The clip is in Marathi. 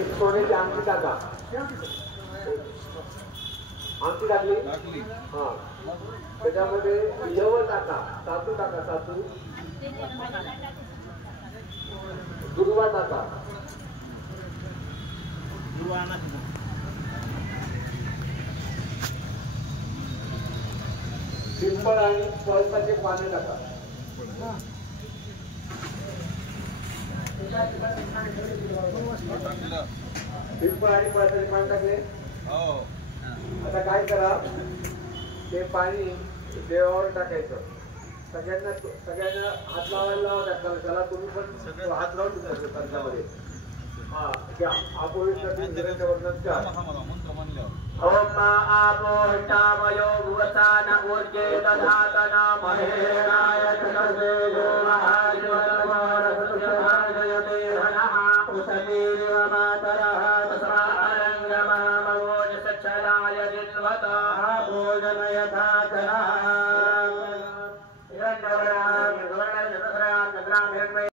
एक सोन्याची अंगठी टाका. अंगठी टाकली. हा त्याच्यामध्ये यव टाका, सातू टाका, सातू दुर्वा टाका. पिंपळ आणि पळसाचे पाने टाका. पिंपळ आणि पळसाचे पाने टाकले. आता काय करा, ते पाणी देवावर टाकायचं. सगळ्यांना हात लावायला लावा. त्याला तुम्ही पण हात लावून त्यांच्यामध्ये. हा घ्या. अपवित्र वर्णन करा. ओम आपोष्टामयो भुवसान ऊर्जे दधातना महेराय तस्मै महादेवतमोरसुषभाजयते हनः पुषतीरिव मातरः तस्मा अरङ्गमामवोजसच्छलाय जिन्वतः भोजनयथा चनः